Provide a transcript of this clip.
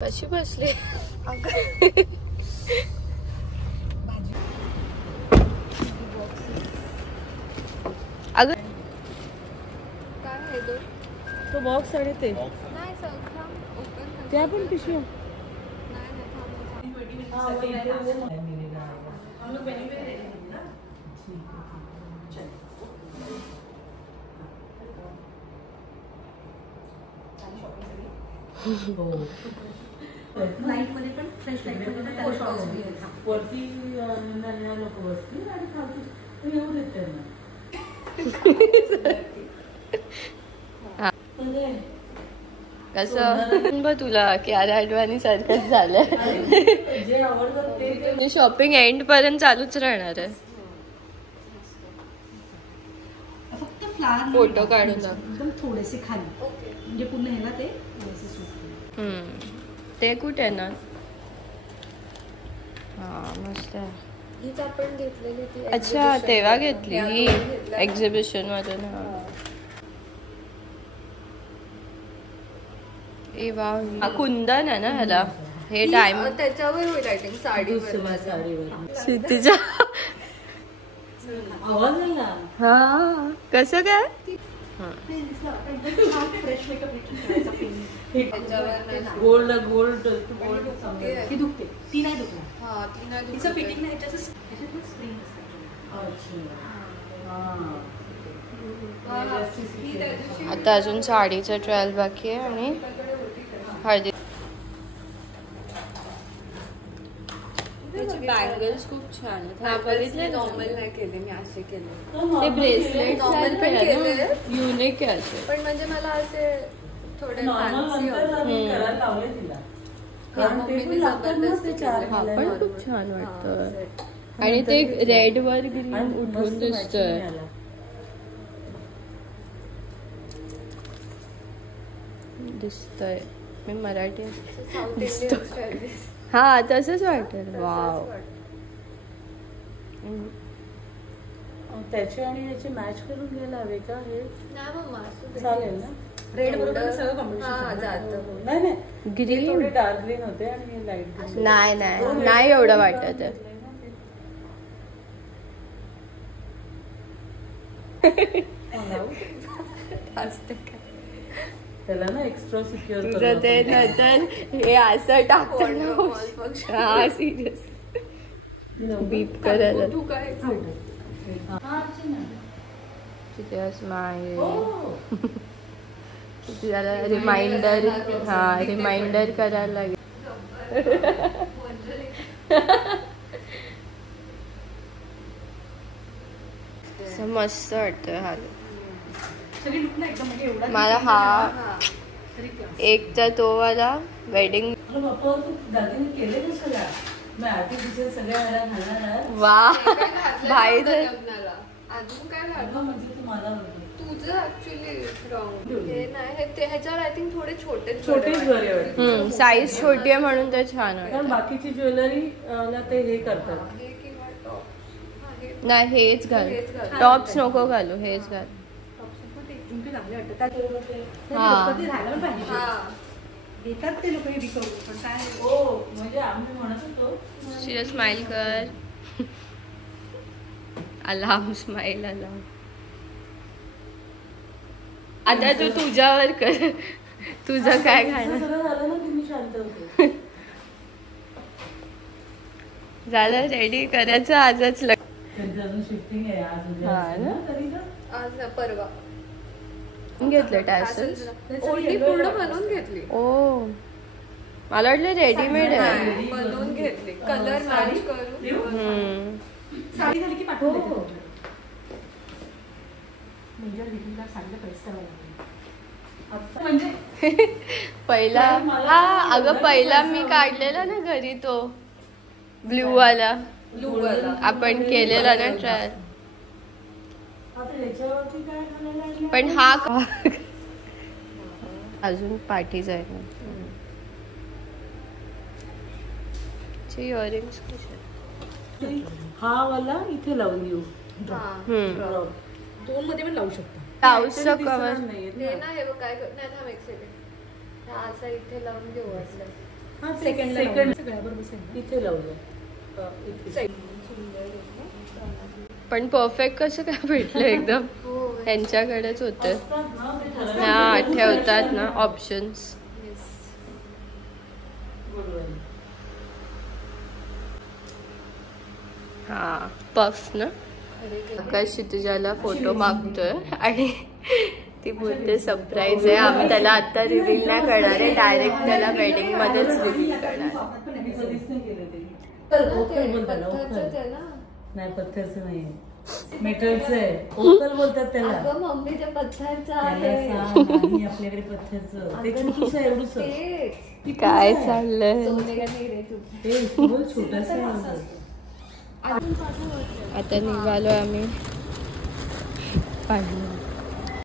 कशी बसली अगं काय आहे तो बॉक्स आणि ते नाही ओपन त्या पण पिशव्या लाईट मध्ये पण फ्रेश लाईट मध्ये वरती लोक बसतील आणि खालती येऊ देत त्यांना कसं बघ तुला क्यारा अडवाणी सारखंच झालंय जे आवडतं ते शॉपिंग एंड पर्यंत चालूच राहणार आहे. फक्त फ्लावर फोटो काढून एकदम थोडेसे खाली म्हणजे पूर्ण ह्याला ते थोडेसे सूट. ते कुठे आहे ना हा मस्त आहे. हीच आपण घेतलेली ती अच्छा तेव्हा घेतली ही एक्झिबिशन मधून. ए वाव कुंदन आहे ना ह्याला हे टाइम त्याच्यावर होईल आय थिंक साडीवर क्षितिजा आवाज आला हा कसं काय फ्रेश मेकअप गोल्ड ती दुखते ती नाही दुखणार तिचं फिटिंग नाही ह्याच्यात स्प्रिंग आता अजून साडीचं ट्रायल बाकी आहे आणि हळदी बँगल्स खूप छान आहेत. हा बघितले नॉर्मल नाही केले मी असे केले ते ब्रेसलेट नॉर्मल पण केले युनिक आहे असे पण म्हणजे मला असे थोडे फॅन्सी करायला लावले तिला हा पण खूप छान वाटतं आणि ते रेड वर ग्रीन उठून दिसतंय दिसतंय मी मराठी हा तसंच वाटेल. वाव त्याचे आणि याचे मॅच करून घ्यायला हवे का हे चालेल ना. रेड बरोबर सगळं कॉम्बिनेशन नाही नाही ग्रीन थोडे डार्क ग्रीन होते आणि हे लाईट ग्रीन नाही नाही नाही एवढं वाटत आहे. त्याला ना एक्स्ट्रा सिक्युअर तुझं ते नंतर हे असं टाकतो हा सिरियस बीप करायला रिमाइंडर हा रिमाइंडर करायला लागेल. मस्त वाटतं हा मला हा एक तर तो वाला वेडिंग वा भाई तुझं ऍक्च्युली हे नाही ह्याच्यावर आय थिंक थोडे छोटे साईज छोटी आहे म्हणून ते छान वाटतं. बाकीची ज्वेलरी ते हे करतात नाही हेच घाल टॉप्स नको घालू हेच घाल. ते लोक हे विकवू पण काय म्हणजे आम्ही म्हणत होतो स्माइल कर अलार्म स्माइल अलार्म. आता तू तुझ्यावर कर तुझं काय खाणं झालं ना तुम्ही शांत होते झालं रेडी करायचं आजच शिफ्टिंग आहे आज परवा घेतले टॅसल्स पूर्ण बनवून घेतली. ओ मला वाटलं रेडीमेड आहे बनवून घेतली कलर मॅच करून साडी झाली की पाठवून देते म्हणजे पहिला हा अगं पहिला मी काढलेला ना घरी तो ब्ल्यू वाला आपण केलेला ना ट्रायल पण हा अजून पाठीच आहे ना. इयरिंग्स कसे हा वाला इथे लावून येऊ दोन मध्ये पण लावू शकतो. ब्लाउजचं कव्हर नाही हे ना हे काय नाही थांब एक सेकंड हा असा इथे लावून घेऊ असं सेकंड इथे लावलं. पण परफेक्ट कसं काय भेटलं एकदम. ह्यांच्याकडेच होतं ना, ठेवतात ना ऑप्शन्स. हा पफ ना. आकाश तुझ्याला फोटो मागतोय आणि ती बोलते सरप्राईज आहे. आम्ही त्याला आता रिव्हील नाही करणार आहे, डायरेक्ट त्याला वेडिंग मध्येच रिव्हील करणार. नाही पत्थरचं नाही, मेटलचं आहे. ओकल बोलतात त्याला. मम्मी ते पत्थरचं आहे. आपल्याकडे पत्थरचं ते छोटूस आहे, एवढंच. काय चाललंय. छोटस आता निघालोय आम्ही.